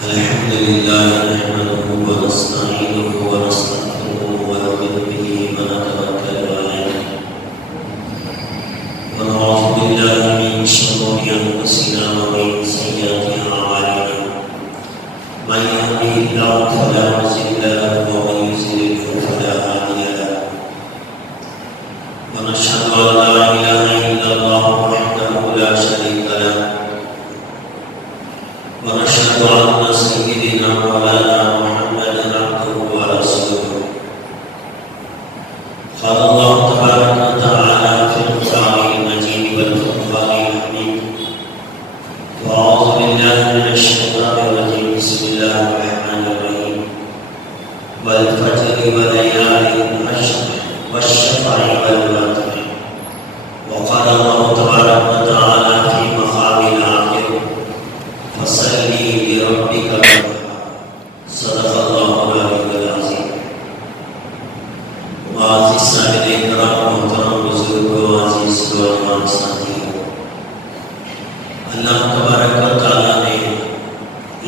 الحمد لله نحمده ونستعينه ونستغفره ونؤمن به ونتوكل عليه ونعوذ بالله من شرور انفسنا ومن سيئات اعمالنا من يهده الله فلا مضل له ومن يضلل فلا هادي له ونشهد ان لا اله الا الله وحده لا شريك له ونشهد أن سيدنا مولانا محمدا عبده ورسوله قال الله تبارك وتعالى في القرآن المجيد والفرقان الحميد وأعوذ بالله من الشيطان الرجيم بسم الله الرحمن الرحيم والفجر وليال العشر والشفع والوتر وقال الله تبارك وتعالى في مقام آخر فصلی لربک وانحر صدق اللہ العلی العظیم. معزز سامعین کرام، محترم بزرگوں، عزیز نوجوان ساتھیوں، اللہ تبارک و تعالیٰ نے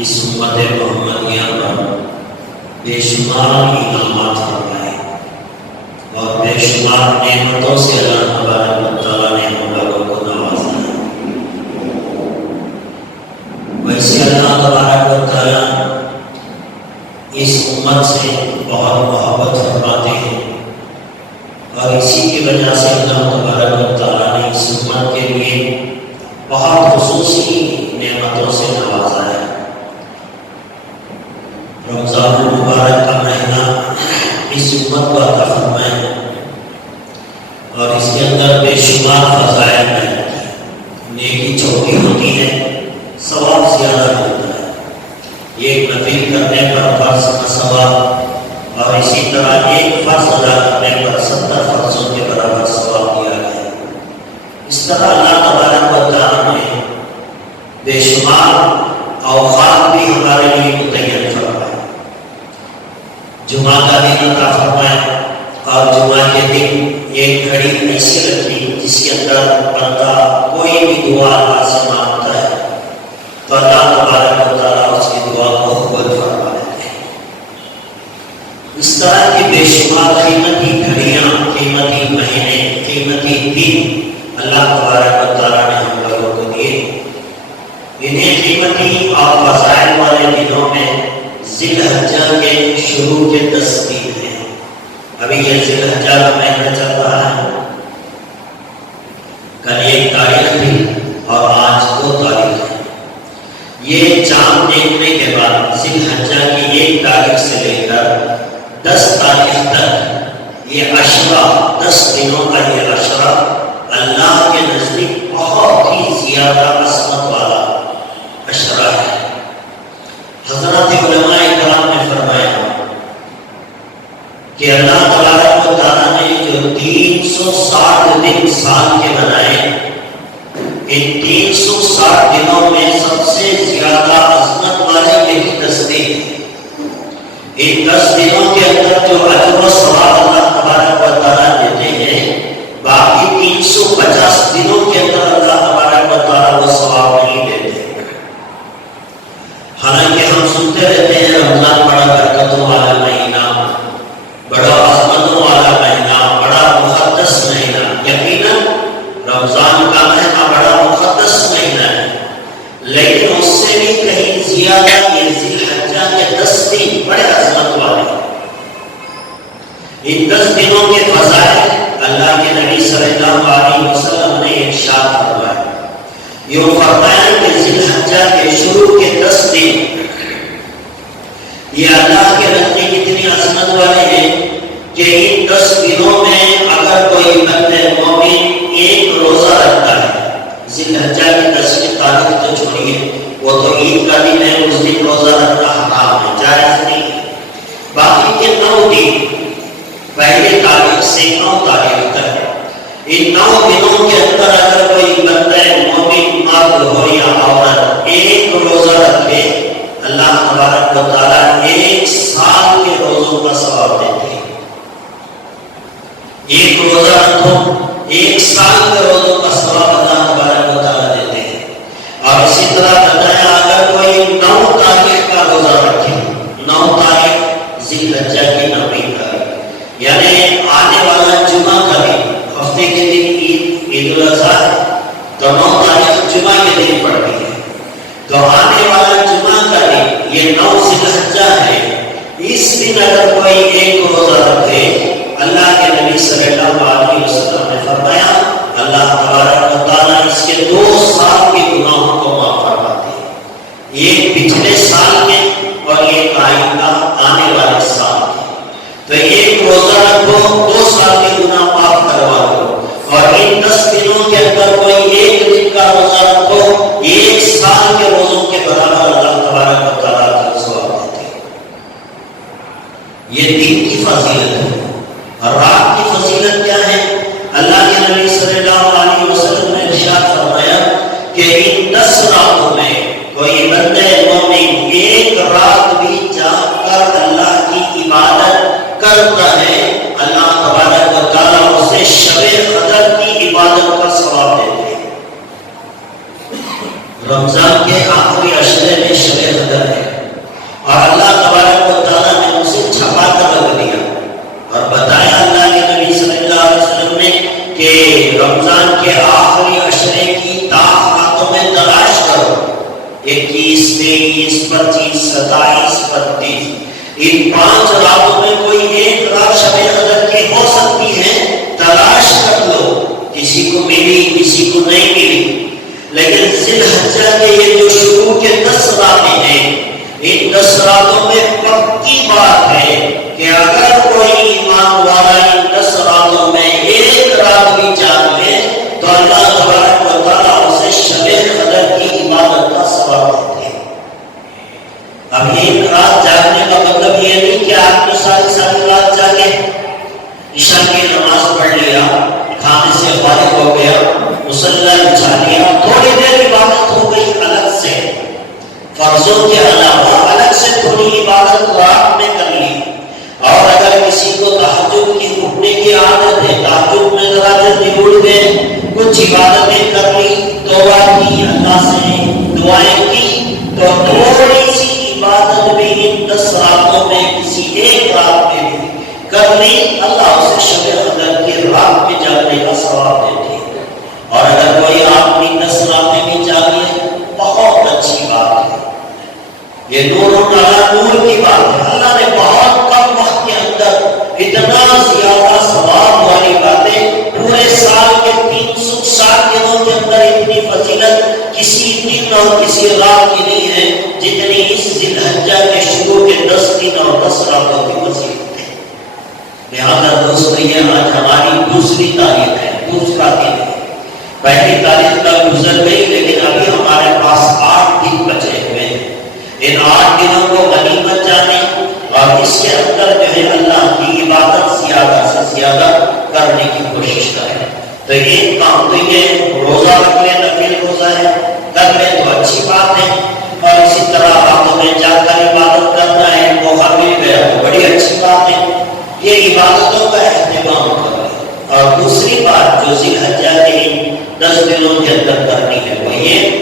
اس امت محمدیہ پر بے شمار انعامات فرمائے اور بے شمار نعمتوں سے اللہ تبارک و تعالیٰ نے ہم لوگوں کو نوازا. ویسے اللہ تبارک و تعالیٰ اس امت سے بہت محبت فرماتے ہیں اور اسی کی وجہ سے اللہ تبارک و تعالیٰ نے اس امت کے لیے بہت خصوصی نعمتوں سے نوازا ہے. رمضان المبارک کا مہینہ اس امت کو عطا فرمائے اور اس کے اندر بے شمار فضائل ہیں. نیکی چوکی ہوتی ہے، ثواب زیادہ ہوتا ہے. ایک نفل کرنے پر فرض کا ثواب اور اسی طرح ایک فرض ادا کرنے پر 70 فرضوں کے برابر ثواب دیا گیا ہے. اس طرح اللہ تبارک و تعالیٰ نے بے شمار اوقات بھی ہمارے لیے متعین فرمائے. جمعہ کا دن عطا فرمائے اور جمعہ کے دن ایک گھڑی ایسی رکھی جس کے اندر بندہ کوئی بھی دعا اللہ سے مانگتا ہے تو اللہ تبارک و تعالیٰ اس کی دعا کو قبول فرما لیتے ہیں. اس طرح کی بے شمار قیمتی گھڑیاں، قیمتی مہینے، قیمتی دن اللہ تبارک و تعالیٰ نے ہم لوگوں کو دیے. انہیں قیمتی اور فضائل والے دنوں میں ذی الحجہ کے شروع کے 10 دن ہیں. ابھی یہ ذی الحجہ کا مہینہ چل رہا ہے. کل 1 تاریخ تھی اور آج 2 تاریخ ہے. یہ چاند دیکھنے کے بعد ذی الحجہ کی 1 تاریخ سے لے کر 10 تاریخ تک یہ عشرہ، 10 دنوں کا یہ عشرہ اللہ کے نزدیک بہت ہی زیادہ عظمت والا عشرہ ہے. حضرات علماء کرام نے فرمایا کہ اللہ تبارک و تعالیٰ نے جو 360 دن سال کے بنائے، ان 360 دنوں میں سب سے زیادہ عظمت والے یہی 10 دن ہیں. ان 10 دنوں کے اندر جو اجر و ثواب اللہ تبارک و تعالیٰ دیتے ہیں، باقی 350 دنوں کے اندر اللہ تبارک و تعالیٰ وہ ثواب نہیں دیتے. حالانکہ ہم سنتے رہتے ہیں رمضان بڑا برکتوں والا مہینہ، بڑا عظمتوں والا مہینہ، بڑا مقدس مہینہ. یقیناً رمضان کا مہینہ بڑا مقدس مہینہ ہے، لیکن اس سے بھی کہیں زیادہ یہ ذی الحجہ کے 10 دن بڑے عظمت والے ہیں. ان 10 دنوں کے فضائل اللہ کے نبی صلی اللہ علیہ وسلم نے ارشاد فرمایا. یہ فرمایا کہ ذی الحجہ کے شروع کے 10 دن یہ اللہ کے نزدیک اتنی عظمت والے ہیں کہ ان 10 دنوں میں اگر کوئی بندہ مومن 1 روزہ رکھتا ہے، ذی الحجہ کی 10 تاریخ تو چھوڑیے، وہ تو عید کا دن ہے، اس دن روزہ رکھنا حرام ہے، جائز نہیں ہے. باقی کے 9 دن، پہلے تاریخ سے 9 تاریخ تک، ان 9 دنوں کے اندر اگر کوئی بندہ مومن مرد ہو یا عورت 1 روزہ رکھے، اللہ تبارک و تعالیٰ 1 سال کے روزوں کا ثواب دیتے ہیں. 1 روزہ رکھو، 1 سال کے روزوں کا ثواب اللہ تبارک و تعالیٰ دیتے ہیں. اور اسی طرح بتایا اگر کوئی 9 تاریخ کا جمعہ کے دن پڑتی ہے. تو آنے والا جمعہ کا دن یہ 9 ذی الحجہ ہے. اس دن اگر کوئی ایک روزہ رکھے، اللہ کے نبی صلی اللہ علیہ وسلم نے فرمایا اللہ تبارک و تعالیٰ اس کے 2 سال کے گناہوں کو معاف فرماتے ہیں، ایک پچھلے سال کے اور ایک آئندہ آنے والے سال کے. تو ایک روزہ رکھو، 2 سال کے گناہ معاف کروا دو، اور ان 10 دنوں کے اندر کوئی ایک دن کا روزہ رکھو، 1 سال کے روزوں کے برابر اللہ تبارک و تعالیٰ کا ثواب دیتے ہیں. یہ دین کی فضیلت ہے. اور رات کی فضیلت کیا ہے؟ اللہ کے نبی صلی اللہ علیہ وسلم نے ارشاد فرمایا کہ ان 10 راتوں میں کوئی بندہ مومن ایک رات بھی جاگ کر اللہ کی عبادت کرتا ہے، اللہ تبارک و تعالیٰ اسے شب قدر کی عبادت کا ثواب دیتے ہیں. رمضان کے آخری عشرے میں شب قدر ہے، اور اللہ تبارک و تعالیٰ نے اسے چھپا کر رکھ دیا اور بتایا اللہ کے نبی صلی اللہ علیہ وسلم نے کہ رمضان کے آخری عشرے کی 10 راتوں میں تلاش کرو، 21، 23، 25، 27، 32، ان 5 راتوں میں کوئی ایک رات شب قدر کی ہو سکتی ہے، تلاش کر لو. کسی کو ملی، کسی کو نہیں ملی، لیکن ذی الحجہ کے یہ جو شروع کے 10 راتیں ہیں، ان 10 راتوں میں پکی بات ہے کہ اگر کوئی ایمان والا ان 10 راتوں میں ایک رات بھی جاگ لے تو اللہ تبارک و تعالیٰ اسے شب قدر کی عبادت کا ثواب دیتے ہیں. اب ایک رات جاگنے کا مطلب یہ نہیں کہ آپ نے ساری رات جاگے، عشاء کی نماز پڑھ لیا، کھانے سے فارغ ہو گیا، مصلی بچھا لیا، تھوڑی دیر عبادت ہو گئی الگ سے، فرضوں کے علاوہ الگ سے تھوڑی عبادت رات میں کر لی. اور اگر کسی کو تہجد کی اٹھنے کی عادت ہے، تہجد میں ذرا دیر نکل گئے، کچھ عبادتیں کر لی، توبہ کی، اللہ سے دعائیں کی، تو تھوڑی سی عبادت بھی ان 10 راتوں میں کسی ایک رات میں بھی کر لی، اللہ اسے شب قدر کی رات میں جاگنے کا ثواب دیتے ہیں. اور اگر کوئی آدمی 10 راتیں بھی جاگے، بہت اچھی بات ہے. یہ نور علی نور کی بات ہے. اللہ نے بہت کم وقت کے اندر اتنا زیادہ ثواب والی باتیں، پورے سال کے 360 دنوں کے اندر اتنی فضیلت کسی دن اور کسی رات کی نہیں ہے جتنی اس ذی الحجہ کے شروع کے 10 دن اور 10 راتوں کی فضیلت ہے. لہذا دوستو یہ آج ہماری دوسری تاریخ ہے، دوسرا دن ہے. پہلی تاریخ کا گزر گئی، لیکن ابھی ہمارے پاس 8 دن بچے ہوئے ہیں. ان 8 دنوں کو غنیمت جانے اور اس کے اندر جو ہے اللہ کی عبادت زیادہ سے زیادہ کرنے کی کوشش کریں. تو ایک کام تو یہ روزہ رکھ لیں، نفل روزہ ہے، کر لیں تو اچھی بات ہے. اور اسی طرح راتوں میں جا کر عبادت کرنا ہے، موقع مل گیا تو بڑی اچھی بات ہے. یہ عبادتوں کا اہتمام کریں. اور دوسری بات جو ذی الحجہ کے 10 دنوں کے اندر کرنی ہے وہ یہ،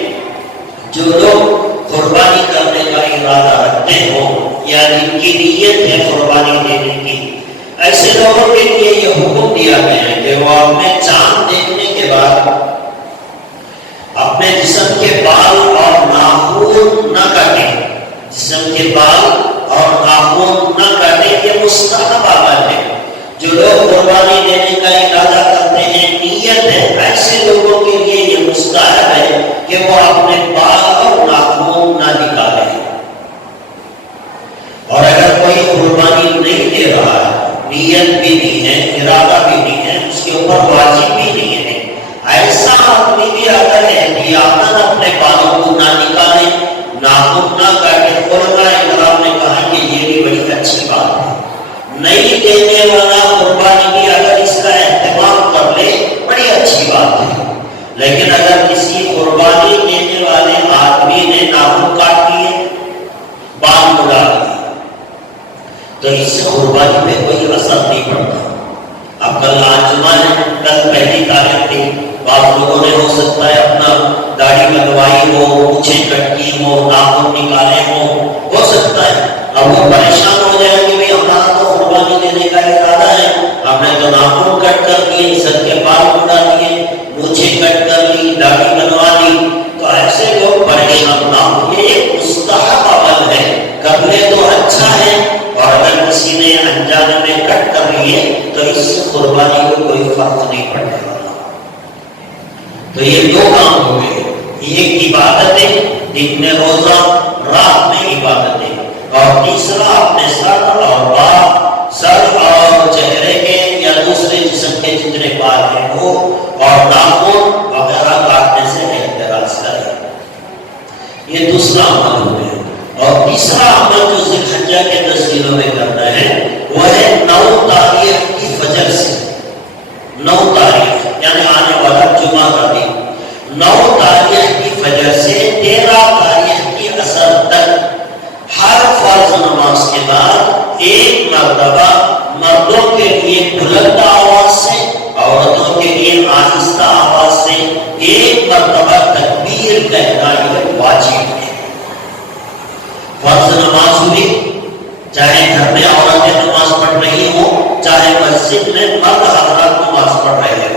جو لوگ قربانی کرنے کا ارادہ رکھتے ہوں یا جن کی نیت ہے قربانی دینے کی، ایسے لوگوں کے لیے یہ حکم دیا گیا ہے کہ وہ اپنے چاند دیکھنے کے بعد اپنے جسم کے بال اور ناخن نہ کاٹیں. جسم کے بال اور ناخن نہ کاٹیں، یہ مستحب عمل ہے. جو لوگ قربانی دینے کا ارادہ کرتے ہیں، نیت ہے، ایسے لوگوں کے لیے یہ مستحب ہے کہ وہ اپنے بال اور ناخن نہ نکالیں. اور اگر کوئی قربانی نہیں دے رہا ہے، نیت بھی نہیں ہے، ارادہ بھی نہیں ہے، اس کے اوپر واجب بھی نہیں ہے، ایسا آدمی بھی اگر احتیاطاً اپنے بالوں کو نہ نکالے، ناخن نہ کاٹے، علماء کرام نے کہا کہ یہ بھی بڑی اچھی بات ہے. نہیں دینے والا قربانی بھی اگر اس کا اہتمام کر لے بڑی اچھی بات ہے. لیکن اگر کسی قربانی دینے والے آدمی نے ناخن کاٹ لیے، بال مڑا لیے، تو اس سے قربانی پہ کوئی اثر نہیں پڑتا. اب کل جمعہ ہے، کل پہلی تاریخ تھی، بعض لوگوں نے ہو سکتا ہے اپنا داڑھی بنوائی ہو، مونچھیں کٹ کی ہو، ناخن نکالے ہو سکتا ہے. اب وہ پریشان ہو جائیں گے، بھائی ہمارا تو قربانی دینے کا ارادہ ہے، ہم نے تو ناخن کٹ کر دیے، سر کے بال اڑا دیے، مونچھیں کٹ کر لی، داڑھی بنوا لی، ایک عبادتیں، دن میں روزہ، رات میں عبادتیں، اور تیسرا اپنے سر اور چہرے کے یا دوسرے جسم کے جتنے بال ہیں وہ اور ناخن وغیرہ کاٹنے سے احتراز کرے. یہ دوسرا عمل ہو گیا. اور تیسرا عمل جو ذی الحجہ کے 10 دنوں میں کرنا ہے وہ ہے 9 تاریخ کی فجر سے، 9 تاریخ یعنی آنے والا جمعہ کا دن، 9 تاریخ کی فجر سے 13 تاریخ کی عصر تک ہر فرض نماز کے بعد ایک مرتبہ مردوں کے لیے بلند آواز سے، عورتوں کے لیے آہستہ آواز سے ایک مرتبہ تکبیر کہنا یہ واجب ہے. فرض نماز ہوئی، چاہے گھر میں عورتیں نماز پڑھ رہی ہوں، چاہے مسجد میں مرد حضرات نماز پڑھ رہے ہوں،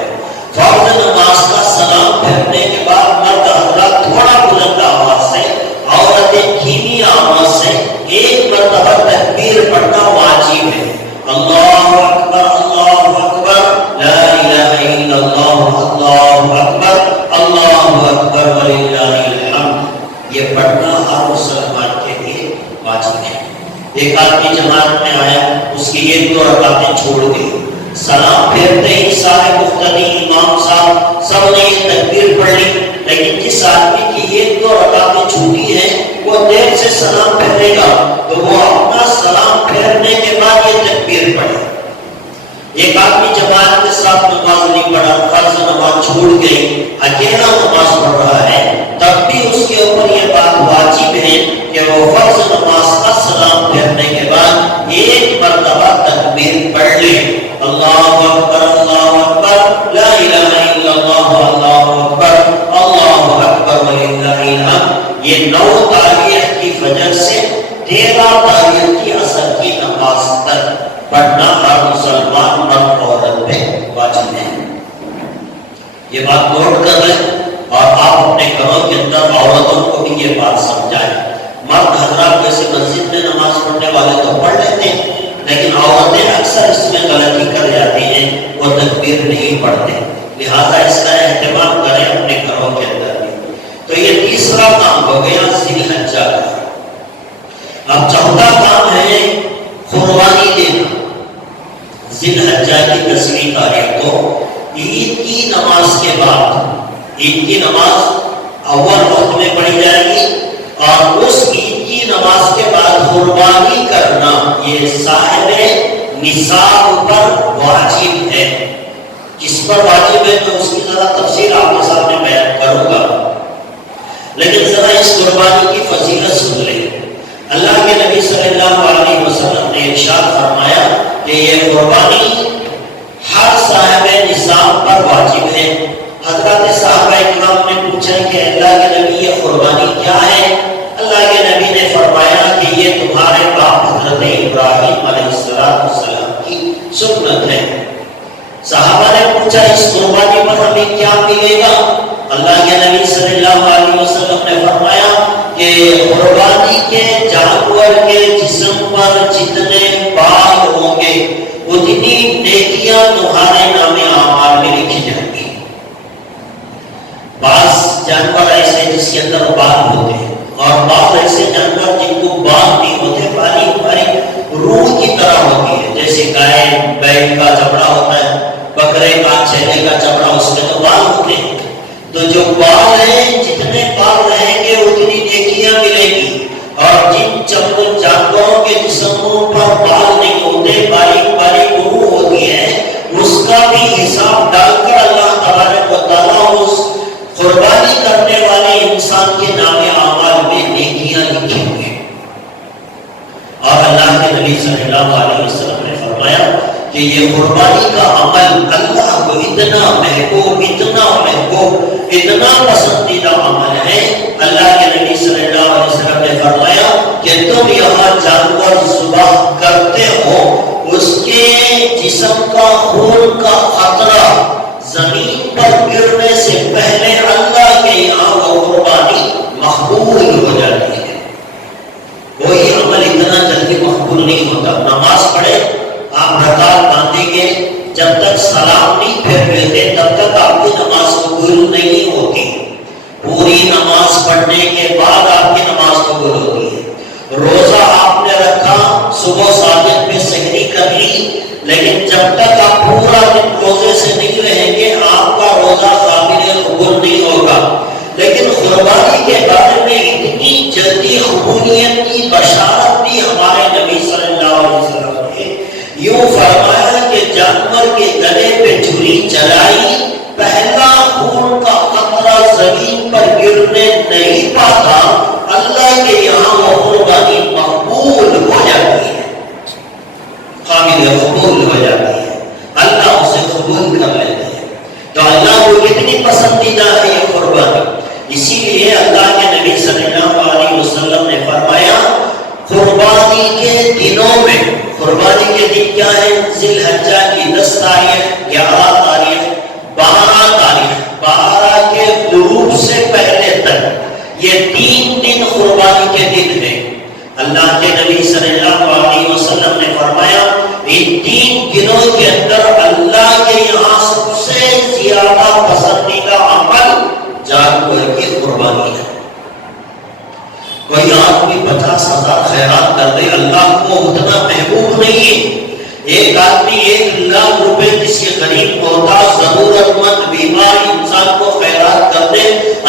فرض نماز کا سلام پھیرنے کے بعد مرد حضرات تھوڑا بلند آواز سے، عورتیں دھیمی آواز سے ایک مرتبہ تکبیر پڑھنا واجب ہے. اللہ اکبر اللہ اکبر لا الہ الا اللہ اللہ اکبر اللہ اکبر وللہ الحمد، یہ پڑھنا ہر مسلمان کے لیے واجب ہے. ایک آدمی جماعت میں آیا، اس کی 1-2 رکعتیں چھوڑ گئی، سلام پھیرتے ہی سارے مقتدی امام صاحب سب نے یہ تکبیر پڑھ لی، لیکن جس آدمی کی 1-2 رکعتیں چھوٹی ہیں وہ دیر سے سلام پھیرے گا تو وہ اپنا سلام پھیرنے کے بعد یہ تکبیر پڑھے. ایک آدمی جماعت کے ساتھ نماز نہیں پڑھا، فرض نماز چھوڑ گئی، اکیلا نماز پڑھ رہا ہے، تب بھی اس کے اوپر یہ بات واجب ہے کہ وہ فرض نماز کا سلام پھیرنے کے بعد ایک مرتبہ تکبیر پڑھ لے. اللہ اکبر لا الہ الا اللہ اللہ اکبر وللہ الحمد. یہ 9 تاریخ کی فجر سے 13 تاریخ کی عصر کی نماز تک پڑھنا ہر مسلمان مرد عورت پہ واجب ہے. یہ بات نوٹ کر لیں اور آپ اپنے گھروں کے اندر عورتوں کو بھی یہ بات سمجھائیں. مرد حضرات ویسے مسجد میں نماز پڑھنے والے تو پڑھ لیتے ہیں، لیکن عورتیں اکثر اس میں غلطی کر جاتی ہیں، وہ تکبیر نہیں پڑھتے، لہذا اس کا اہتمام کریں اپنے گھروں کے اندر بھی. تو یہ تیسرا کام ہو گیا ذی الحجہ کا. اب چوتھا کام ہے قربانی دینا. ذی الحجہ کی 10ویں تاریخ کو عید کی نماز کے بعد، عید کی نماز اول وقت میں پڑھی جائے گی اور اس عید کی نماز کے بعد قربانی کرنا یہ صاحب نصاب پر واجب ہے. جس پر واجب ہے تو اس کی ذرا تفصیل آپ کے سامنے بیان کروں گا، لیکن ذرا اس قربانی کی فضیلت سن لیں. اللہ کے نبی صلی اللہ علیہ وسلم نے ارشاد فرمایا کہ یہ قربانی ہر صاحب نصاب پر واجب ہے. حضرت صحابہ اکرام نے پوچھا کہ اللہ کے نبی یہ قربانی کیا ہے؟ اللہ کے نبی نے فرمایا کہ یہ تمہارے باپ حضرت ابراہیم علیہ السلام کی سنت ہے. صحابہ نے پوچھا اس قربانی پر ہمیں کیا ملے گا؟ اللہ کے نبی صلی اللہ علیہ وسلم نے فرمایا کہ قربانی کے جانور کے جسم پر جتنے بال ہوں گے اتنی نیکیاں تمہارے نام اعمال میں لکھی جائیں گی. بعض جانور ایسے جس کے اندر بال ہوتے ہیں اور بعض ایسے جانور جن کو بال نہیں ہوتے، بالی ہماری روح کی طرح ہوتی ہے، جیسے گائے بیل کا چمڑا ہوتا ہے، بکرے کا چہرے کا چمڑا، اس میں تو بال ہوتے ہیں. تو جو بال ہیں جتنے بال رہیں گے اتنی نیکیاں ملے گی، اور جن جانوروں کے جسموں پر بال نہیں ہوتے، باریک باریک روح ہوتی ہے، اس کا بھی حساب ڈال کر اللہ تبارک و تعالیٰ اس قربانی کرنے والے انسان کے نام اعمال میں نیکیاں لکھی ہوئی ہیں. اور اللہ کے نبی صلی اللہ علیہ وسلم نے فرمایا کہ یہ قربانی کا عمل اللہ کو اتنا محبوب اتنا پسندیدہ عمل ہے. اللہ کے نبی صلی اللہ علیہ وسلم نے فرمایا کہ تم یہاں جانور ذبح کرتے ہو، اس کے جسم کا خون کا قطرہ زمین پر گرنے سے پہلے اللہ کے یہاں وہ قربانی مقبول ہو جاتی ہے. کوئی عمل اتنا جلدی مقبول نہیں ہوتا. نماز پڑھے آپ رکعت باندھیں گے، جب تک سلام نہیں پھیر لیتے تب تک آپ کی نماز قبول نہیں ہوتی. پوری نماز سے نہیں رہیں گے آپ کا روزہ قابل قبول نہیں ہوگا. لیکن قربانی کے بارے میں اتنی جلدی قبولیت کی بشارت دی ہمارے نبی صلی اللہ علیہ وسلم نے. یوں فرمایا کہ جانور کے گلے پہ چھری چلائی، پہلا خون کا قطرہ زمین پر گرنے نہیں پاتا. اللہ کے یہاں وہ قربانی مقبول ہو جاتی ہے، قابل قبول ہو جاتی ہے، اللہ اسے قبول کر لیتے ہیں. تو اللہ کو کتنی پسندیدہ ہے یہ قربانی. اسی لیے اللہ کے نبی صلی اللہ علیہ وسلم نے فرمایا قربانی کے دنوں میں، قربانی کے دن کیا ہے؟ ذی الحجہ کی 10 تاریخ، 11 تاریخ، 12 تاریخ، 12 کے غروب سے پہلے تک، یہ 3 دن قربانی کے دن ہیں. اللہ کے نبی صلی اللہ علیہ وسلم نے فرمایا ان 3 دنوں کے اندر اللہ کے یہاں سب سے زیادہ پسندیدہ عمل جانور کی قربانی ہے. کوئی آدمی 50,000 خیرات کر دے، اللہ کو اتنا محبوب نہیں ہے. ایک آدمی 1,00,000 روپے کسی غریب محتاج ضرورت مند بیمار انسان کو خیرات کر دے،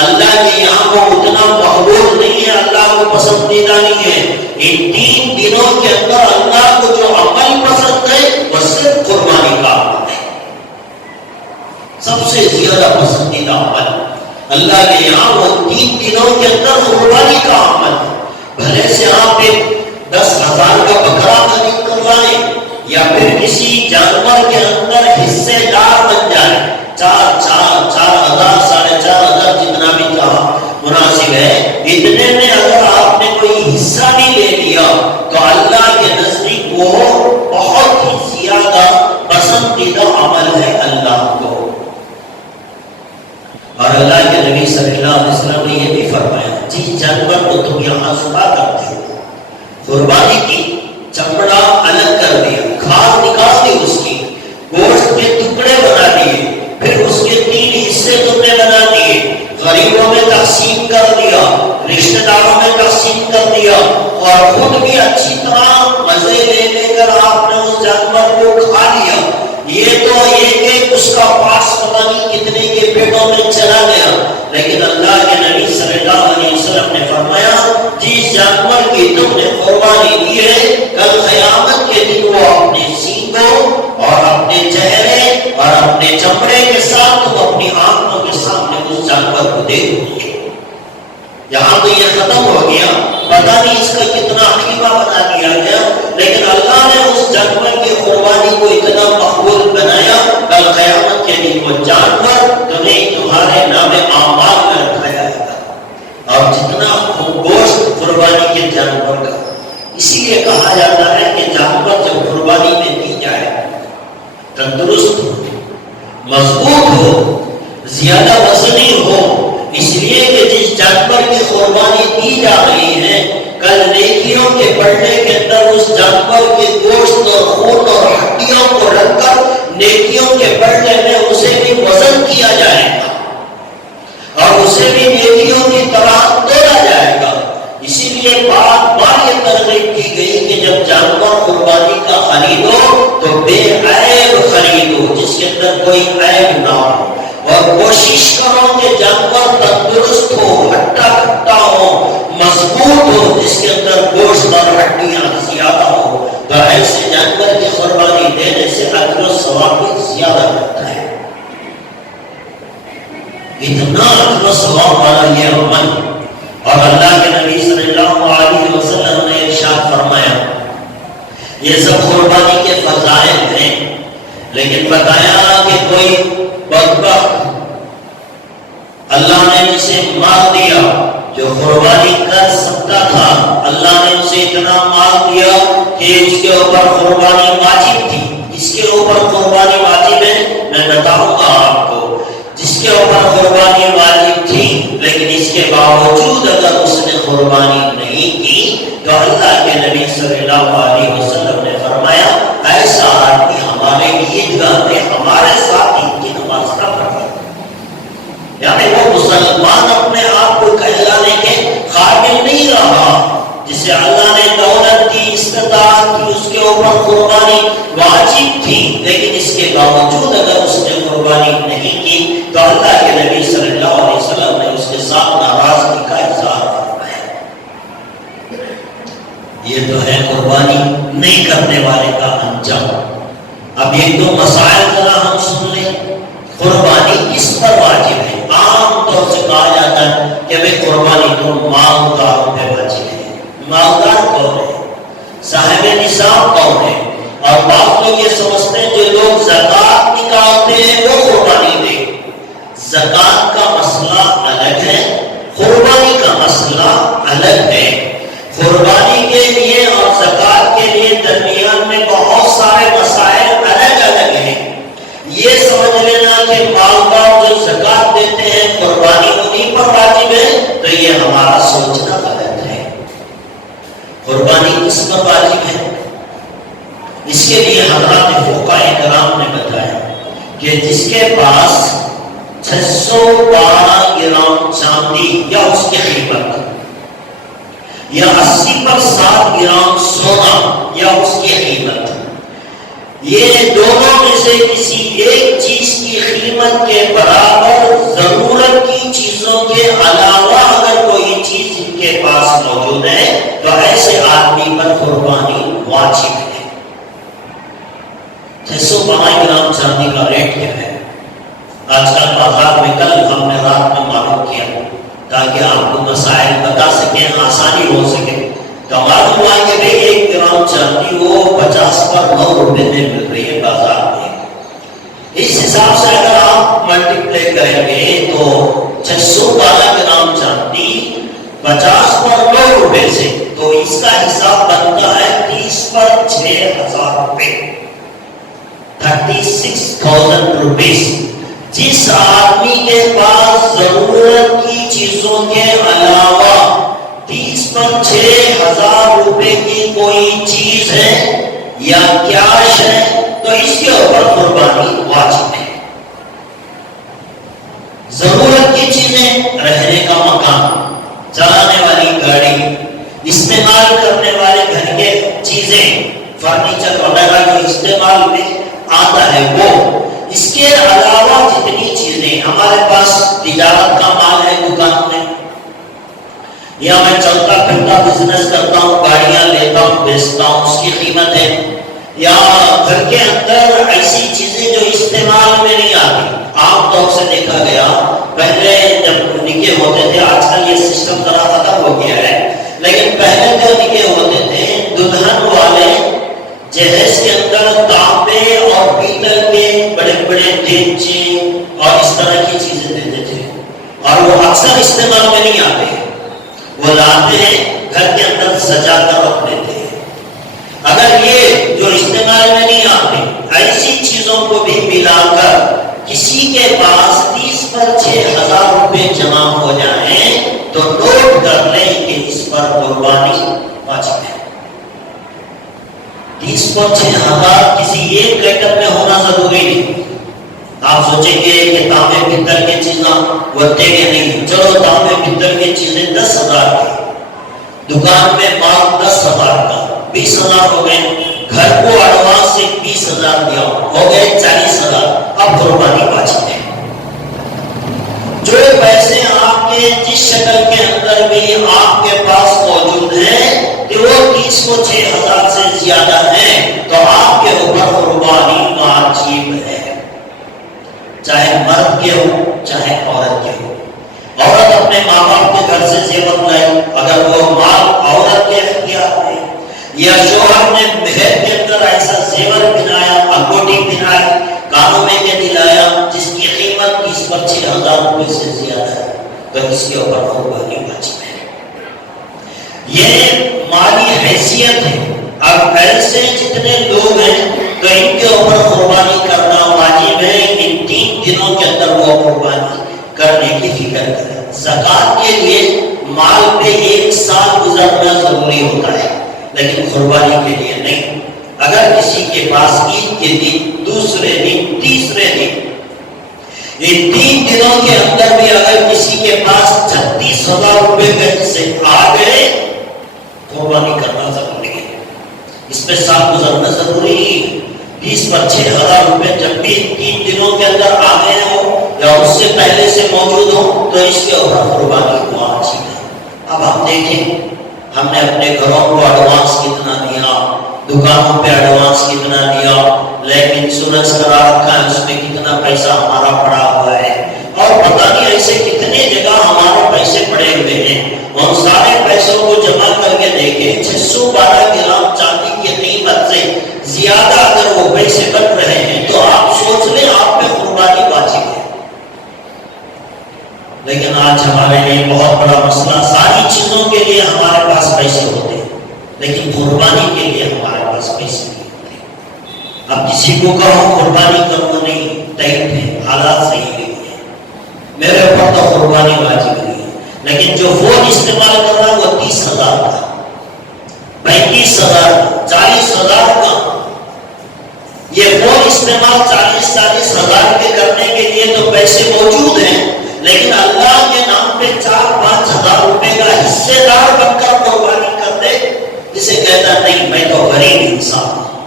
اللہ کے یہاں وہ اتنا محبوب نہیں ہے، اللہ کو پسندیدہ نہیں ہے. ان 3 دنوں کے اندر اللہ کو جو عمل پسند ہے وہ صرف قربانی کا عمل ہے. سب سے زیادہ پسندیدہ عمل اللہ کے یہاں وہ 3 دنوں کے اندر قربانی کا عمل ہے. بھلے سے آپ 10,000 کا بکرا خرید کروائیں یا پھر کسی جانور کے اندر حصے دار بن جائے، 4,000 4,500 جتنا بھی چاہا مناسب ہے. اتنے میں اگر آپ نے کوئی حصہ بھی لے لیا تو اللہ کے نزدیک وہ بہت ہی زیادہ پسندیدہ عمل ہے اللہ کو. اور اللہ کے نبی صلی اللہ علیہ وسلم نے یہ بھی فرمایا جس جانور کو تم یہاں ذبح کرتے ہو، قربانی کی، چمڑا الگ کر دیا، کھال نکال دی، اس کی گوشت کے ٹکڑے بنا دیے، پھر اس کے 3 حصے تم نے بنا دیے، غریبوں میں تقسیم کر دیا، رشتہ داروں میں تقسیم کر دیا، اور خود بھی اچھی طرح مزے لے لے کر آپ نے اس جانور کو کھا لیا. یہ تو ایک اس کا پاس پتہ نہیں کتنے کے پیٹوں میں چلا گیا. لیکن اللہ کے نبی صلی اللہ علیہ وسلم نے فرمایا جس جانور کی تم نے قربانی دی ہے، کل قیامت کے دن وہ اپنے سینگوں اور اپنے چہرے اور اپنے چمڑے کے ساتھ تم اپنی آنکھوں کے سامنے اس جانور کو دیکھو گے. یہاں تو یہ ختم ہو گیا، پتہ نہیں اس کا کتنا قیمہ بنا دیا گیا، لیکن اللہ نے اس جانور کی قربانی کو اتنا مقبول بنایا، کل قیامت کے دن وہ جانور تمہیں تمہارے نام اعمال میں رکھا جائے گا. اور جتنا گوشت قربانی کے جانور کا، اسی لیے کہا جاتا ہے کہ جانور جب قربانی میں دی جائے تندرست ہو، مضبوط ہو، زیادہ وزنی ہو، اس لیے کہ جس جانور کی قربانی دی جا رہی ہے کل نیکیوں کے پلڑے کے اندر اس جانور کے گوشت اور خون اور ہڈیوں کو رکھ کر نیکیوں کے پلڑے میں اسے بھی وزن کیا جائے گا اور اسے بھی نیکیوں کی طرح تولا جائے گا. اسی لیے بار بار یہ ترغیب کی گئی کہ جب جانور قربانی کا خریدو تو بے عیب خریدو، جس کے اندر کوئی عیب نہ ہو، اور کوشش کرو کہ جانور تندرست ہو، ہٹا کٹا ہو، مضبوط ہو، جس کے اندر گوشت اور ہڈیاں زیادہ ہو. تو ایسے جانور کی قربانی دینے سے اجر و ثواب بھی زیادہ ملتا ہے. اتنا اجر و ثواب والا یہ عمل. اور اللہ کے نبی صلی اللہ علیہ وسلم نے ارشاد فرمایا یہ سب قربانی کے فضائل ہیں، لیکن بتایا کہ کوئی بدبخت اللہ نے جسے مال دیا جو قربانی کر سکتا تھا، اللہ نے اسے اتنا مال دیا کہ اس کے اوپر قربانی واجب تھی. اس کے اوپر قربانی واجب ہے، میں بتاؤں گا آپ کو. جس کے اوپر قربانی واجب تھی لیکن اس کے باوجود اگر اس نے قربانی نہیں کی تو اللہ کے نبی صلی اللہ علیہ وسلم نے فرمایا ایسا آدمی ہمارے عیدگاہ میں ہمارے ساتھ عید کی نماز نہ پڑھے. یعنی وہ مسلمان اپنے آپ کو کہلانے کے قابل نہیں رہا. جسے اللہ نے دولت کی، استطاعت کی، اس کے اوپر قربانی واجب تھی لیکن اس کے باوجود اگر اس نے قربانی نہیں کی تو اللہ کے نبی صلی اللہ علیہ وسلم نے اس کے ساتھ ناراضگی کا اظہار فرمایا۔ یہ تو ہے قربانی نہیں کرنے والے کا انجام۔ اب یہ دو مسائل ذرا ہم سن لیں۔ قربانی کس پر واجب ہے؟ عام طور سے کہا جاتا ہے کہ بھئی قربانی تو مالداروں پہ واجب ہے۔ مالدار کون ہے؟ صاحب نصاب کون ہے؟ اور بعض لوگ یہ سمجھتے ہیں جو لوگ زکوٰۃ نکالتے ہیں وہ قربانی دیں۔ زکوٰۃ کا مسئلہ الگ ہے، قربانی کا مسئلہ الگ ہے۔ قربانی کے لیے اور زکوٰۃ کے لیے درمیان میں بہت سارے مسائل الگ الگ ہیں۔ یہ سمجھ لینا کہ مالدار جو زکوٰۃ دیتے ہیں قربانی انہیں پر واجب ہے تو یہ ہمارا سوچنا غلط ہے۔ قربانی کس پر واجب ہے؟ اس کے لیے حضرات فقہاء کرام نے بتایا کہ جس کے پاس 612 گرام چاندی یا اس کی قیمت یا 80% گرام سونا یا اس کی قیمت، یہ دونوں میں سے کسی ایک چیز کی قیمت کے برابر ضرورت کی چیزوں کے علاوہ اگر کوئی چیز ان کے پاس موجود ہے تو ایسے آدمی پر قربانی واجب ہے۔ 612 گرام چاندی کا ریٹ کیا ہے آج کل بازار میں؟ کل ہم نے رات میں معلوم کیا تاکہ آپ کو مسائل بتا سکیں، آسانی ہو سکے۔ تو معلوم ہوا کہ بھئی 1 گرام چاندی وہ 50 پر 9 روپے میں مل رہی ہے بازار میں۔ اس حساب سے اگر آپ ملٹیپلائی کریں گے تو 612 گرام چاندی 50 پر 9 روپے سے تو اس کا حساب بنتا ہے 30 پر 6000 روپے، 36,000 روپیز۔ جس آدمی کے پاس ضرورت کی چیزوں کے علاوہ 30 پر 6000 روپے کی کوئی چیز ہے یا کیش ہے تو اس کے اوپر قربانی واجب ہے۔ ضرورت کی چیزیں، رہنے کا مکان، چلانے والی گاڑی، استعمال کرنے والے گھر کے چیزیں، فرنیچر وغیرہ جو استعمال میں آتا ہے وہ، اس کے علاوہ جتنی چیزیں ہمارے پاس تجارت کا مال ہے دکان میں، یا میں چلتا پھرتا بزنس کرتا ہوں، گاڑیاں لیتا ہوں بیچتا ہوں، اس کی قیمت ہے، یا گھر کے اندر ایسی چیزیں جو استعمال میں نہیں آتی۔ عام طور سے دیکھا گیا پہلے جب نکاح ہوتے تھے، آج کل یہ سسٹم ذرا ختم ہو گیا ہے، لیکن پہلے جو نکاح ہوتے تھے دلہن والے جہیز کے اندر تانبے اور پیتل کے بڑے بڑے دیگچے اور اس طرح کی چیزیں دیتے تھے، اور وہ اکثر استعمال میں نہیں آتے، وہ لاتے ہیں گھر کے اندر سجا کر رکھ دیتے ہیں۔ اگر یہ جو استعمال میں نہیں آتے ایسی چیزوں کو بھی ملا کر کسی کے پاس 30 پر 6000 روپے جمع ہو جائیں تو نوٹ کر لیں کہ اس پر قربانی واجب ہے۔ 30 پر 6000 کسی ایک آئٹم میں ہونا ضروری نہیں۔ آپ سوچیں گے کہ تانبے پیتل کی چیزیں ورتے کے نہیں، چلو تانبے پیتل کی چیزیں 10,000 کی، دکان میں مال 10,000 کا، 20,000 ہو گئے، گھر کو ایڈوانس سے 20,000 دیا، ہو گئے 40,000، اب قربانی واجب ہے۔ جو پیسے آپ کے جس شکل کے اندر بھی آپ کے پاس موجود ہیں کہ وہ 30 کو 6000 سے زیادہ ہیں تو آپ کے اوپر قربانی واجب ہے، چاہے مرد کے ہو چاہے عورت کے ہو۔ عورت اپنے ماں باپ کے گھر سے زیور لائی، اگر وہ مال عورت کے اختیار ہے، یا شوہر نے مہر کے اندر ایسا زیور بنایا، انگوٹی بنائی، کانوں میں کے دلایا جس کی قیمت 30 پر 6000 روپے سے زیادہ ہے تو اس کے اوپر قربانی واجب ہے۔ یہ مالی حیثیت ہے۔ اب ایسے جتنے لوگ ہیں تو ان کے اوپر قربانی کرنا واجب ہے، ان 3 دنوں کے اندر وہ قربانی کرنے کی فکر کریں۔ زکوٰۃ کے لیے مال پہ 1 سال گزرنا ضروری ہوتا ہے، لیکن قربانی کے لیے نہیں۔ اگر کسی کے پاس عید کے دن، دوسرے دن، تیسرے دن، ان 3 دنوں کے اندر بھی اگر کسی کے پاس 36,000 روپے کا حصے آ گئے، قربانی کرنا ضروری ہے۔ اس پہ سال گزرنا ضروری ہے، 20 پر 6,000 روپے جب بھی 3 دنوں کے اندر آ گئے ہو یا اس سے پہلے سے موجود ہو تو اس کے اوپر قربانی کو اچھی ہے۔ اب ہم دیکھیں ہم نے اپنے گھروں کو ایڈوانس کتنا دیا، دکانوں پہ ایڈوانس کتنا دیا، لیکن انشورنس کرا رکھا ہے اس میں کتنا پیسہ ہمارا پڑا ہوا ہے، اور پتہ نہیں ایسے کتنے جگہ ہمارے پیسے پڑے ہوئے ہیں۔ ہم سارے پیسوں کو جمع کر کے دیکھیں 612 گرام چاندی کی قیمت سے زیادہ اگر وہ پیسے بن رہے ہیں تو آپ سوچ لیں آپ پہ قربانی واجب ہے۔ لیکن آج ہمارے لیے بہت بڑا مسئلہ، ساری چیزوں کے لیے ہمارے پاس پیسے ہوتے ہیں لیکن قربانی کے لیے ہمارے پاس پیسے نہیں ہوتے۔ اب کسی کو کہو قربانی کرو، نہیں، ٹائٹ ہے، حالات صحیح نہیں ہے، میرے اوپر تو قربانی واجب نہیں ہے، لیکن جو فون استعمال کر رہا ہے وہ 30,000 کا، 35,000 کا، 40,000 کا، یہ فون استعمال 40,000 کے کرنے کے لیے تو پیسے موجود ہیں، لیکن اللہ کے نام پہ 4-5 ہزار روپے کا حصے دار بن کر قربانی کر دے، جسے کہتا نہیں میں تو غریب انسان ہوں،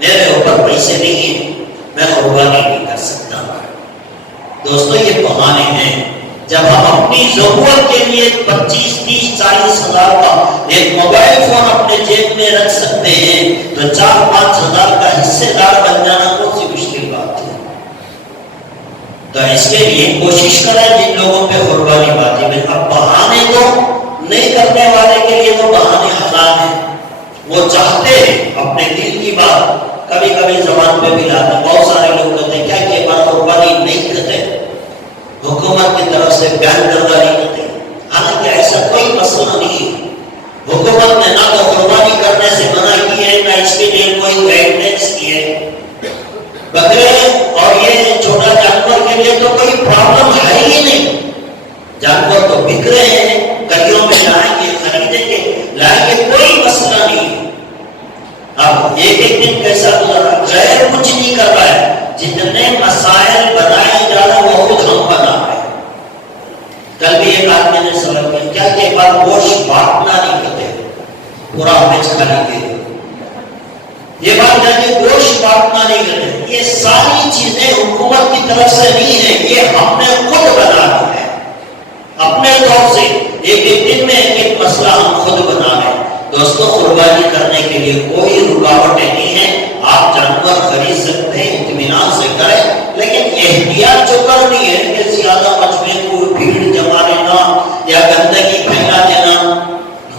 میرے اوپر پیسے نہیں ہیں، میں قربانی نہیں کر سکتا۔ دوستو یہ بہانے ہیں، جب ہم اپنی ضرورت کے لیے 25, 30, 40 ہزار کا ایک موبائل فون اپنے جیب میں رکھ سکتے ہیں تو 4-5 ہزار کا حصے دار بن جانا کون سی مشکل بات ہے؟ تو اس کے لیے کوشش کریں جن لوگوں پہ قربانی واجب ہے۔ اب بہانے تو نہیں کرنے والے کے لیے تو بہانے حلال ہیں، وہ چاہتے ہیں اپنے دل کی بات کبھی کبھی زبان پہ بھی لاتے ہیں۔ بہت سارے لوگ کہتے ہیں کیا کہ بات قربانی نہیں کرتے، حکومت کی طرف سے بیان کردہ نہیں کرتے، حالانکہ ایسا کوئی مسئلہ نہیں ہے۔ حکومت نے نہ تو قربانی کرنے سے منع کی ہے نہ اس کے لیے کوئی گائیڈنس کی ہے۔ بکرے اور یہ چھوٹا جانور کے لیے تو کوئی پرابلم ہے ہی نہیں، جانور تو بک رہے ہیں، گلیوں میں لائیں گے، خریدیں گے، لائیں گے، کوئی مسئلہ نہیں ہے۔ اب ایک دن کیسا گزرا، غیر کچھ نہیں کر رہا ہے، جتنے مسائل بنائے جا رہے وہ خود ہم بنا رہے ہیں۔ کل بھی ایک آدمی نے سوال کیا کہ بات گوشت بانٹنا نہیں کرتے، پورا بیچ کھانے کے لیے، یہ بات ہے کہ گوشت بانٹنا نہیں کرتے، یہ ساری چیزیں حکومت کی طرف سے نہیں ہے، یہ ہم نے خود بنا ہے اپنے طور سے، ایک دن میں ایک مسئلہ ہم خود بنا رہے ہیں۔ دوستو قربانی کرنے کے لیے کوئی رکاوٹیں نہیں ہیں، آپ جانور خرید سکتے ہیں، اطمینان سے کریں، لیکن احتیاط جو کرنی ہے کہ زیادہ مجمع کو بھیڑ جما لینا یا گندگی پھیلا دینا،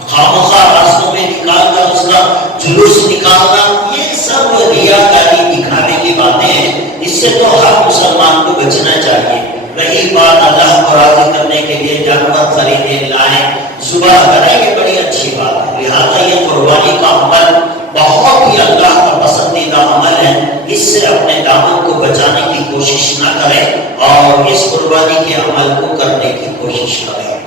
خامخواہ راستوں میں نکال کر اس کا جلوس نکالنا، یہ سب ریاکاری دکھانے کی باتیں ہیں، اس سے تو ہر مسلمان کو بچنا چاہیے۔ رہی بات اللہ کو راضی کرنے کے لیے جانور خریدیں، لائیں، ذبح کریں، یہ بڑی اچھی بات ہے، لہٰذا یہ قربانی کا عمل بہت ہی اللہ کا پسندیدہ عمل ہے، اس سے اپنے دامن کو بچانے کی کوشش نہ کریں اور اس قربانی کے عمل کو کرنے کی کوشش کریں۔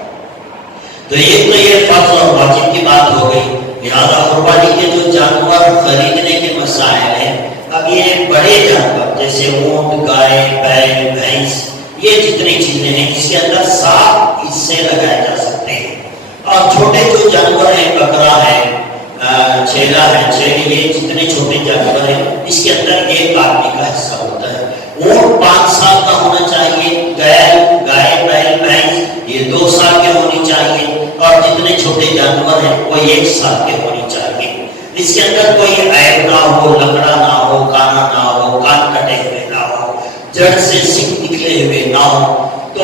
تو یہ فرض اور واجب کی بات ہو گئی، لہٰذا قربانی کے جو جانور خریدنے کے مسائل ہیں، اب یہ بڑے جانور جیسے اونٹ، گائے، بیل، بھینس، یہ جتنی چیزیں ہیں اس کے اندر 7 حصے لگائے جا سکتے ہیں، اور چھوٹے جو جانور ہیں، بکرا ہے، چھیلا ہے، چھیلی، یہ جتنے چھوٹے جانور ہیں اس کے اندر 1 آدمی کا حصہ ہوتا ہے۔ اونٹ 5 سال کا ہونا چاہیے، گائے، بیل، بھینس یہ 2 سال کے ہونی چاہیے، اور جتنے چھوٹے جانور ہیں وہ 1 سال کے ہونی چاہیے۔ اس کے اندر کوئی عیب نہ ہو، لکڑا نہ ہو، کانا نہ ہو، کان کٹے ہوئے نہ ہو، جڑ سے سنگ نکلے ہوئے نہ ہو۔ تو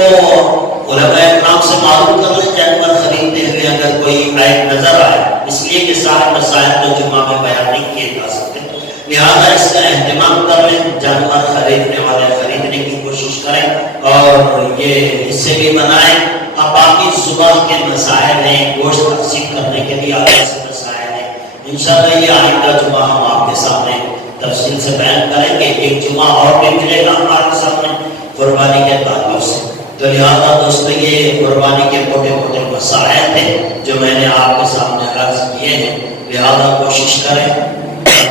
علماء اکرام سے معلوم کر لیں جانور خریدتے ہوئے اگر کوئی عیب نظر آئے، اس لیے کہ سارے مسائل تو جمعہ میں بیان نہیں کیے جا سکتے، لہٰذا اس کا اہتمام کر لیں، جانور خریدنے والے خریدنے کی کوشش کریں اور یہ حصے بھی بنائیں۔ اب باقی صبح کے مسائل ہیں، گوشت تقسیم کرنے کے بھی آگے سے مسائل ہیں، انشاءاللہ یہ آئندہ جمعہ ہم آپ کے سامنے تفصیل سے بیان کریں گے۔ ایک جمعہ اور بھی ملے گا ہمارے سامنے قربانی کے تعلق سے، تو لہٰذا دوستو یہ قربانی کے موٹے موٹے مسائل تھے جو میں نے آپ کے سامنے عرض کیے ہیں، لہٰذا کوشش کریں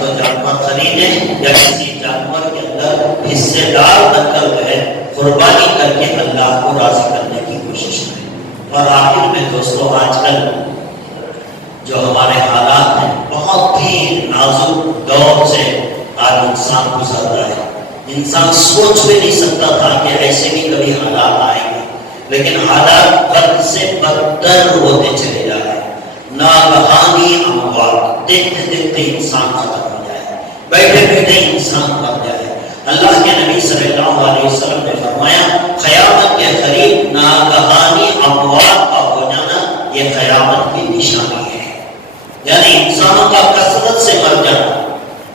تو جانور خریدیں یا کسی جانور کے اندر حصے دار بن کر جو ہے قربانی کر کے اللہ کو راضی کرنے کی کوشش کریں۔ اور آخر میں دوستو آج کل جو ہمارے حالات ہیں، بہت ہی نازک دور سے آج انسان سوچ بھی نہیں سکتا تھا کہ ایسے بھی کبھی حالات آئیں گے، لیکن حالات بد سے بدتر ہوتے چلے جا رہے ہیں۔ ناگہانی اموات، دیکھتے دیکھتے انسان ختم ہو جائے، بیٹھے بیٹھے انسان مر جائے۔ اللہ کے نبی صلی اللہ علیہ وسلم نے فرمایا قیامت کے قریب ناگہانی اموات کا ہو جانا یہ قیامت کی نشانی ہے، یعنی انسانوں کا کثرت سے مر جانا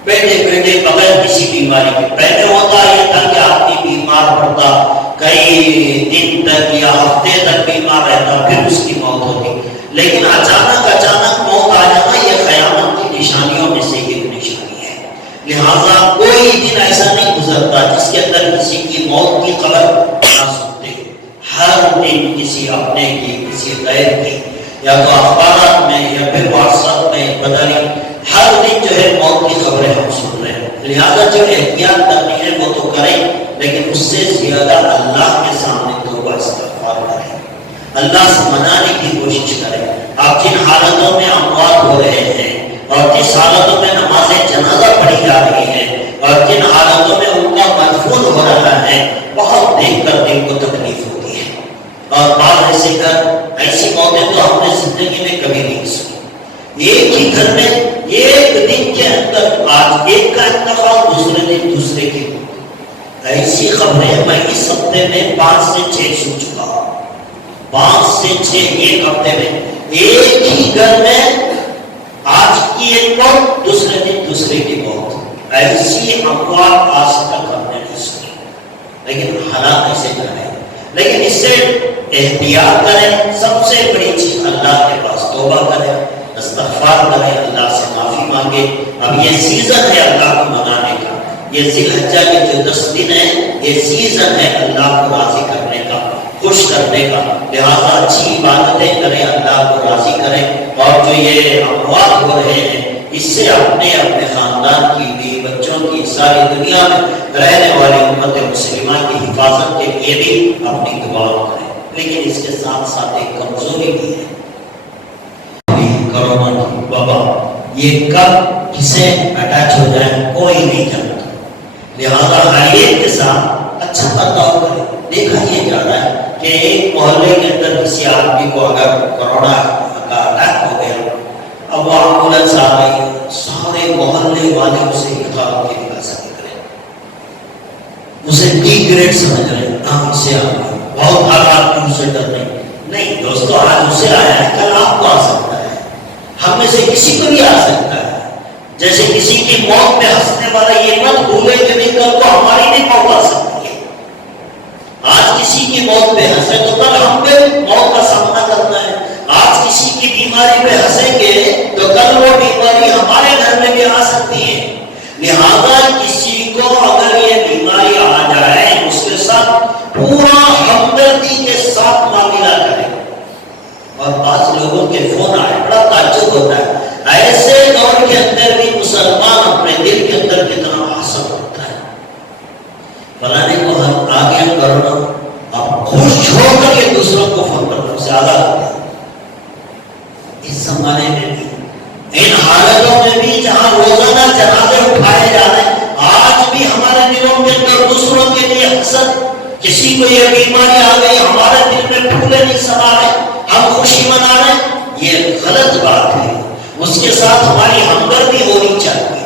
بیٹھے بیٹھے بغیر کسی بیماری کے۔ پہلے ہوتا یہ تھا کہ آدمی بیمار پڑتا، کئی دن تک یا ہفتے تک بیمار رہتا، پھر اس کی موت ہوتی، لیکن اچانک موت آ جانا یہ قیامت کی نشانیوں میں سے ایک نشانی ہے۔ لہذا کوئی دن ایسا نہیں گزرتا جس کے اندر کسی کی موت کی خبر نہ سنتے، ہر دن کسی اپنے کی کسی غیر کی، یا تو اخبارات میں یا پھر واٹس ایپ میں بداری، ہر دن جو ہے موت کی خبریں ہم سن رہے ہیں۔ لہذا جو احتیاط کرنی ہے وہ تو کریں، لیکن اس سے زیادہ اللہ کے سامنے توبہ استغفار کریں، اللہ سے منانے کی کوشش کریں۔ آپ جن حالتوں میں اموات ہو رہے ہیں اور جس حالتوں میں نماز جنازہ پڑھی جا رہی ہے اور جن حالتوں میں ان کا مدفون ہو رہا ہے، بہت دیکھ کر دل کو تکلیف ہوتی ہے، اور بعض ایسی موتیں تو ہم نے زندگی میں کبھی نہیں سنی۔ ایک ہی گھر میں ایک دن کے اندر آج ایک کا انتقال، دوسرے دن دوسرے کی موت، ایسی خبریں میں اس ہفتے میں 5 سے 6 سن چکا ہوں۔ 5 سے 6 ایک ہفتے میں، ایک ہی گھر میں آج کی ایک موت، دوسرے دن دوسرے کی موت، ایسی اموات آج تک ہم نے نہیں سنی، لیکن حالات ایسے کر رہے ہیں۔ لیکن اس سے احتیاط کریں، سب سے بڑی چیز اللہ کے پاس توبہ کریں، استغفار کریں، اللہ سے معافی مانگے۔ اب یہ سیزن ہے اللہ کو منانے کا، یہ ذی الحجہ کے جو 10 دن ہیں یہ سیزن ہے اللہ کو راضی کرنے کا، خوش کرنے کا، لہذا اچھی عبادتیں کریں، اللہ کو راضی کریں، اور جو یہ اموات ہو رہے ہیں اس سے اپنے خاندان کی بھی، بچوں کی، ساری دنیا میں رہنے والی امت مسلمہ کی حفاظت کے لیے بھی اپنی دعا کریں۔ لیکن اس کے ساتھ ساتھ ایک کمزوری بھی ہے، کرونا کی وبا، یہ کب کسے اٹیچ ہو جائے کوئی نہیں جانتا، لہذا ہر ایک کے ساتھ اچھا برتاؤ کریں۔ دیکھا یہ جا رہا ہے کہ ایک محلے کے اندر کسی آدمی کو اگر کرونا کا اٹیک ہو گیا، اب وہ ایمبولینس آ گئی، سارے محلے والے اسے اطلاع کی حفاظت کریں، اسے ڈی گریڈ سمجھ رہے ہیں، ہم اسے آ گئے، بہت حالات میں اسے ڈر نہیں دوستو، آج اسے آیا ہے کل آپ کو آ سکتا ہے، ہم میں سے کسی کو بھی آ سکتا ہے۔ جیسے کسی کی موت میں ہنسنے والا یہ مت بھولے کہ نہیں کل کو ہماری بھی موت آ سکتی ہے۔ آج کسی کی موت پہ ہنسے تو کل ہم پہ موت کا سامنا کرنا ہے، آج کسی کی بیماری پہ ہنسیں گے تو کل وہ بیماری ہمارے گھر میں بھی آ سکتی ہے۔ لہذا کسی کو اگر یہ بیماری آ جائے اس کے ساتھ پورا ہمدردی کے ساتھ معاملہ کریں۔ اور بعض لوگوں کے فون آئے، بڑا تعجب ہوتا ہے، ایسے دور کے اندر بھی مسلمان اپنے دل کے اندر کتنا حسد ہوتا ہے، فلانے کو ہم آگے کرونا، اب خوش ہو کر یہ دوسروں کو فون کرنا زیادہ ہوتا ہے۔ اس زمانے میں بھی، ان حالتوں میں بھی جہاں روزانہ جنازے اٹھائے جا رہے ہیں، آج بھی ہمارے دلوں کے اندر دوسروں کے لیے حسد، کسی کو یہ بیماری آ گئی ہمارے دل میں پھولے نہیں سما رہے، ہم خوشی منا رہے ہیں، یہ غلط بات ہے۔ اس کے ساتھ ہماری ہمدردی ہونی چاہیے،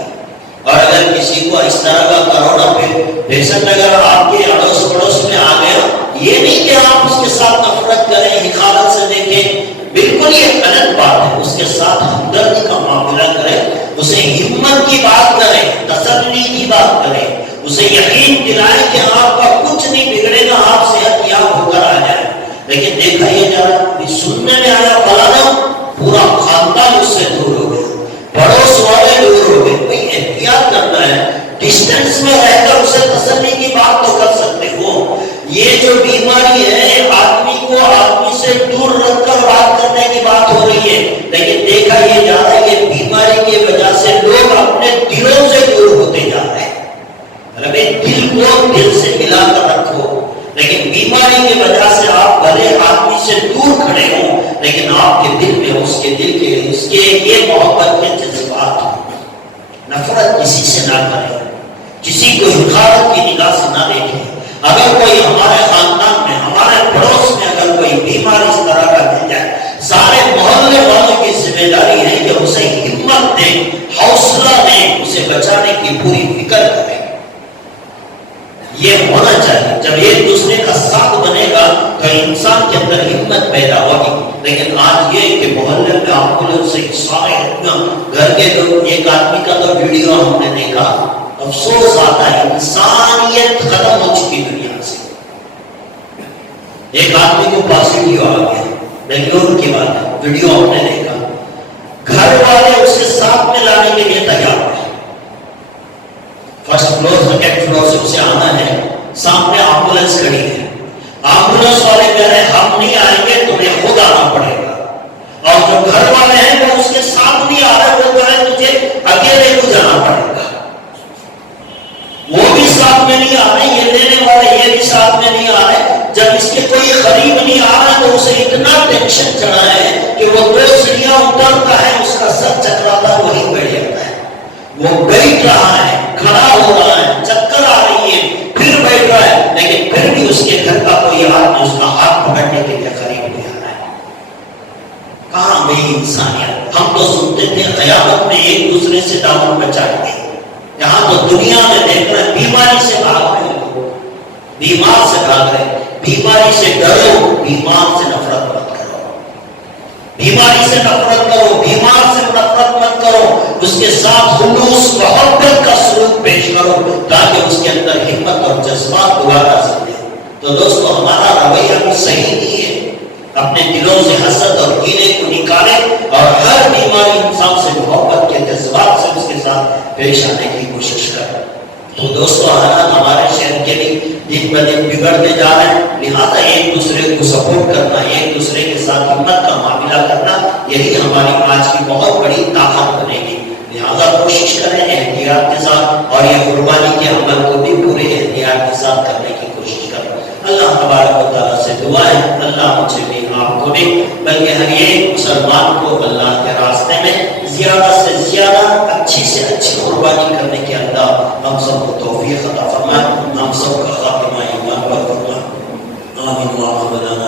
اور اگر کسی کو اس طرح کا کرونا پیشنٹ اگر آپ کے اڑوس پڑوس میں آ گیا، یہ نہیں کہ آپ اس کے ساتھ نفرت کریں، حقارت سے دیکھیں، بالکل یہ غلط بات ہے۔ اس کے ساتھ ہمدردی کا معاملہ کریں، اسے ہمت کی بات کریں، تسلی کی بات کریں، اسے یقین دلائیں کہ آپ کا کچھ نہیں بگڑے گا، آپ صحت یاب ہو کر آ جائیں۔ لیکن دیکھا یہ جا رہا، سننے میں آیا فلانا پورا خاندان اس سے دور ہو گیا، پڑوس والے دور ہو گئے۔ بھئی احتیاط کرنا ہے، ڈسٹینس میں رہ کر اسے تسلی کی بات تو کر سکتے ہو۔ یہ جو بیماری ہے آدمی کو آدمی سے دور رکھ کر بات کرنے کی بات ہو رہی ہے، لیکن دیکھا یہ جا رہا ہے کہ بیماری کی وجہ سے لوگ اپنے دلوں سے دور ہوتے جا رہے ہیں۔ ربے دل کو دل سے ملا کر رکھو، لیکن بیماری کی وجہ سے آپ بھلے آدمی سے دور کھڑے ہوں، لیکن آپ کے دل میں اس کے دل کے اس کے یہ محبت کے جذبات ہوں۔ نفرت کسی سے نہ کریں، کسی کو حقارت کی نگاہ سے نہ دیکھیں. اگر کوئی ہمارے خاندان میں ہمارے پڑوس میں اگر کوئی بیمار اس طرح کا مل جائے, سارے محلے والوں کی ذمہ داری ہے کہ اسے ہمت دیں, حوصلہ دیں, اسے بچانے کی پوری فکر کریں. یہ ہونا چاہیے. جب ایک دوسرے کا ساتھ بنے گا تو انسان کے اندر ہمت پیدا ہوگی. لیکن آج یہ کہ محلے میں آپ کو سے سارے گھر کے لوگ, ایک آدمی کا تو ویڈیو ہم نے دیکھا, افسوس آتا ہے, انسانیت ختم ہو چکی دنیا سے. ایک آدمی کو پاس ویڈیو آ گیا, بنگلور کی بات ہے, ویڈیو ہم نے دیکھا, گھر والے اسے ساتھ میں لانے کے لیے تیار ہیں. فرسٹ فلور سیکنڈ فلور سے اسے آنا ہے, سامنے ایمبولینس کھڑی ہے. ایمبولینس والے کہہ رہے ہیں ہم نہیں آئیں گے, تمہیں خود آنا پڑے گا. اور جو گھر والے ہیں وہ اس کے ساتھ نہیں آ رہے, وہ کہہ رہے ہیں تجھے اکیلے کو جانا پڑے گا. وہ بھی ساتھ میں نہیں آ رہے, یہ لینے والے یہ بھی ساتھ میں نہیں آ رہے. جب اس کے کوئی قریب نہیں آ رہا تو اسے اتنا ٹینشن چڑھا ہے کہ وہ 2 سیڑھیاں اترتا ہے, اس کا سر چکراتا ہے, وہی بیٹھ جاتا ہے. وہ بیٹھ رہا ہے, کھڑا ہو رہا ہے, چکر آ رہی ہے, پھر بیٹھ رہا ہے, لیکن پھر بھی اس کے گھر کا کوئی آدمی اس کا ہاتھ پکڑنے کے لیے قریب نہیں آ رہا ہے. کہاں گئی انسانیت؟ ہم تو سنتے تھے قیامت میں ایک دوسرے سے دامن بچائیں گے. یہاں تو دنیا میں دیکھ رہے ہیں بیماری سے بھاگ رہے لوگ, بیمار سے بھاگ رہے. بیماری سے ڈرو, بیمار سے نفرت مت کرو. بیماری سے نفرت کرو, بیمار سے نفرت مت کرو. اس کے ساتھ خلوص محبت کا سلوک پیش کرو تاکہ اس کے اندر ہمت اور جذبات دوبارہ سکتے. تو دوستو ہمارا رویہ بھی صحیح نہیں ہے. اپنے دلوں سے حسد اور کینے کو نکالے اور ہر بیماری انسان سے محبت کے جذبات سے اس کے ساتھ پیش آنے کی کوشش کرے. تو دوستو حالات ہمارے شہر کے بھی دن بہ دن بگڑتے جا رہے ہیں, لہٰذا ایک دوسرے کو سپورٹ کرنا, ایک دوسرے کے ساتھ ہمت کا معاملہ کرنا, یہی ہماری آج کی بہت بڑی طاقت بنے گی. لہٰذا کوشش کریں احتیاط کے ساتھ, اور یہ قربانی کے عمل کو بھی پورے احتیاط کے ساتھ کرنے کی کوشش کریں. اللہ تبارک و تعالیٰ سے دعا ہے اللہ مجھے بھی آپ کو بھی, بلکہ ہر ایک مسلمان کو اللہ کے راستے میں زیادہ سے زیادہ اچھی سے اچھی قربانی کرنے کے اللہ ہم سب کو توفیق عطا فرمائے. ہم سب کا خاتمہ ایمان پر فرمائے. آمین.